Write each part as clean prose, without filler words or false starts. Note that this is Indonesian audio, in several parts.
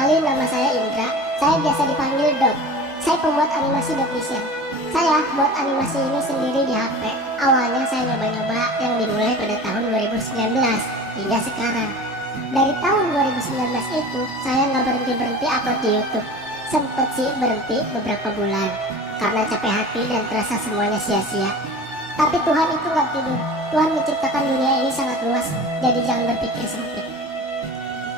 Kenalin, nama saya Indra. Saya biasa dipanggil Dot. Saya pembuat animasi Dotvision. Saya buat animasi ini sendiri di HP. Awalnya saya nyoba-nyoba yang dimulai pada tahun 2019 hingga sekarang. Dari tahun 2019 itu saya nggak berhenti upload di YouTube. Sempet sih berhenti beberapa bulan karena capek hati dan terasa semuanya sia-sia. Tapi Tuhan itu nggak tidur. Tuhan menciptakan dunia ini sangat luas, jadi jangan berpikir sempit.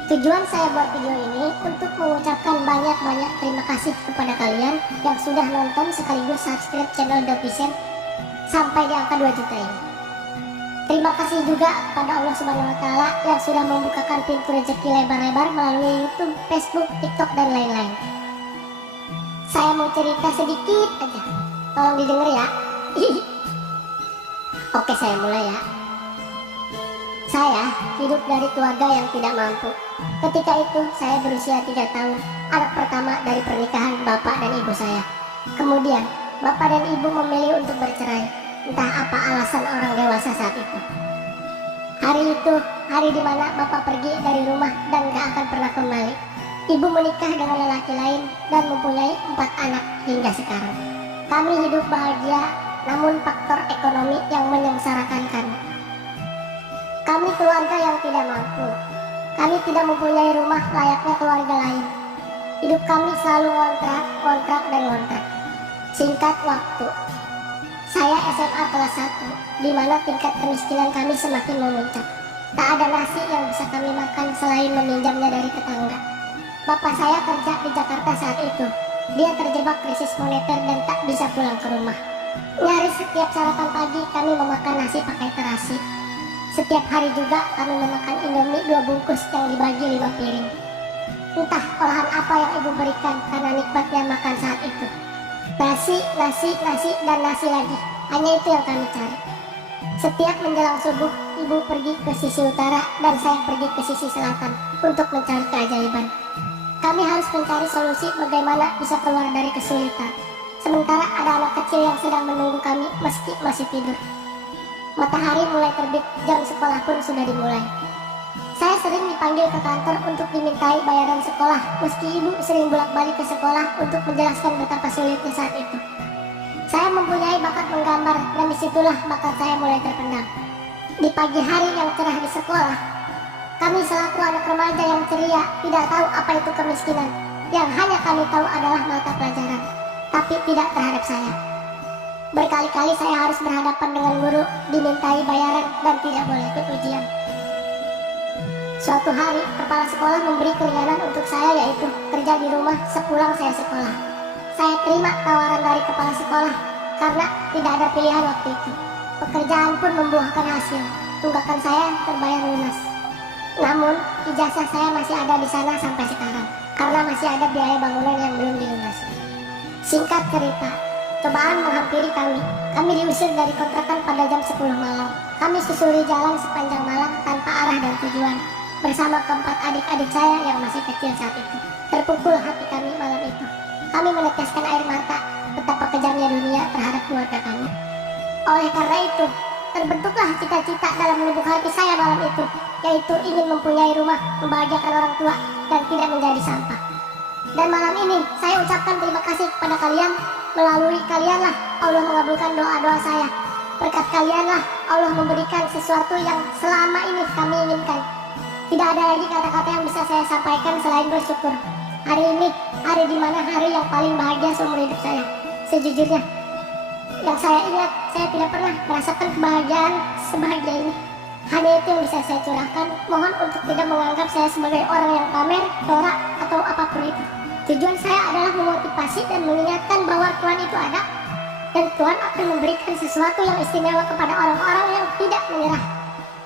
Tujuan saya buat video ini untuk mengucapkan banyak-banyak terima kasih kepada kalian yang sudah nonton sekaligus subscribe channel Dotvision sampai di angka 2 juta ini. Terima kasih juga kepada Allah Subhanahu wa Ta'ala yang sudah membukakan pintu rezeki lebar-lebar melalui YouTube, Facebook, TikTok, dan lain-lain. Saya mau cerita sedikit aja, tolong didengar ya. Oke, saya mulai ya. Saya hidup dari keluarga yang tidak mampu. Ketika itu saya berusia 3 tahun, anak pertama dari pernikahan bapak dan ibu saya. Kemudian bapak dan ibu memilih untuk bercerai. Entah apa alasan orang dewasa saat itu. Hari itu hari dimana bapak pergi dari rumah dan gak akan pernah kembali. Ibu menikah dengan lelaki lain dan mempunyai 4 anak hingga sekarang. Kami hidup bahagia, namun faktor ekonomi yang menyengsarakan kami. Kami keluarga yang tidak mampu. Kami tidak mempunyai rumah layaknya keluarga lain. Hidup kami selalu ngontrak, dan ngontrak. Singkat waktu, saya SMA kelas 1, di mana tingkat kemiskinan kami semakin memuncak. Tak ada nasi yang bisa kami makan selain meminjamnya dari tetangga. Bapak saya kerja di Jakarta saat itu. Dia terjebak krisis moneter dan tak bisa pulang ke rumah. Nyaris setiap sarapan pagi kami memakan nasi pakai terasi. Setiap hari juga kami memakan Indomie 2 bungkus yang dibagi 5 piring. Entah olahan apa yang ibu berikan karena nikmatnya makan saat itu. Nasi, dan nasi lagi. Hanya itu yang kami cari. Setiap menjelang subuh, ibu pergi ke sisi utara dan saya pergi ke sisi selatan untuk mencari keajaiban. Kami harus mencari solusi bagaimana bisa keluar dari kesulitan. Sementara ada anak kecil yang sedang menunggu kami meski masih tidur. Matahari mulai terbit, jam sekolah pun sudah dimulai. Saya sering dipanggil ke kantor untuk dimintai bayaran sekolah, meski ibu sering bolak-balik ke sekolah untuk menjelaskan betapa sulitnya saat itu. Saya mempunyai bakat menggambar dan disitulah bakat saya mulai terpendam. Di pagi hari yang cerah di sekolah, kami selaku anak remaja yang ceria tidak tahu apa itu kemiskinan. Yang hanya kami tahu adalah mata pelajaran, tapi tidak terhadap saya. Berkali-kali saya harus berhadapan dengan guru, dimintai bayaran, dan tidak boleh ikut ujian. Suatu hari, kepala sekolah memberi keringanan untuk saya, yaitu kerja di rumah sepulang saya sekolah. Saya terima tawaran dari kepala sekolah karena tidak ada pilihan waktu itu. Pekerjaan pun membuahkan hasil. Tunggakan saya terbayar lunas. Namun, ijazah saya masih ada di sana sampai sekarang karena masih ada biaya bangunan yang belum dilunasi. Singkat cerita, cobaan menghampiri kami. Kami diusir dari kontrakan pada jam 10 malam. Kami susuri jalan sepanjang malam tanpa arah dan tujuan. Bersama keempat adik-adik saya yang masih kecil saat itu. Terpukul hati kami malam itu. Kami meneteskan air mata betapa kejamnya dunia terhadap keluarga kami. Oleh karena itu, terbentuklah cita-cita dalam lubuk hati saya malam itu, yaitu ingin mempunyai rumah, membahagiakan orang tua, dan tidak menjadi sampah. Dan malam ini, saya ucapkan terima kasih kepada kalian. Melalui kalianlah Allah mengabulkan doa-doa saya. Berkat kalianlah Allah memberikan sesuatu yang selama ini kami inginkan. Tidak ada lagi kata-kata yang bisa saya sampaikan selain bersyukur. Hari ini, hari dimana hari yang paling bahagia seumur hidup saya. Sejujurnya, yang saya ingat, saya tidak pernah merasakan kebahagiaan sebahagia ini. Hanya itu yang bisa saya curahkan. Mohon untuk tidak menganggap saya sebagai orang yang pamer, norak, atau apapun itu. Tujuan saya adalah memotivasi dan mengingatkan bahwa Tuhan itu ada. Dan Tuhan akan memberikan sesuatu yang istimewa kepada orang-orang yang tidak menyerah.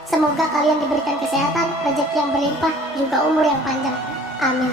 Semoga kalian diberikan kesehatan, rezeki yang berlimpah, juga umur yang panjang. Amin.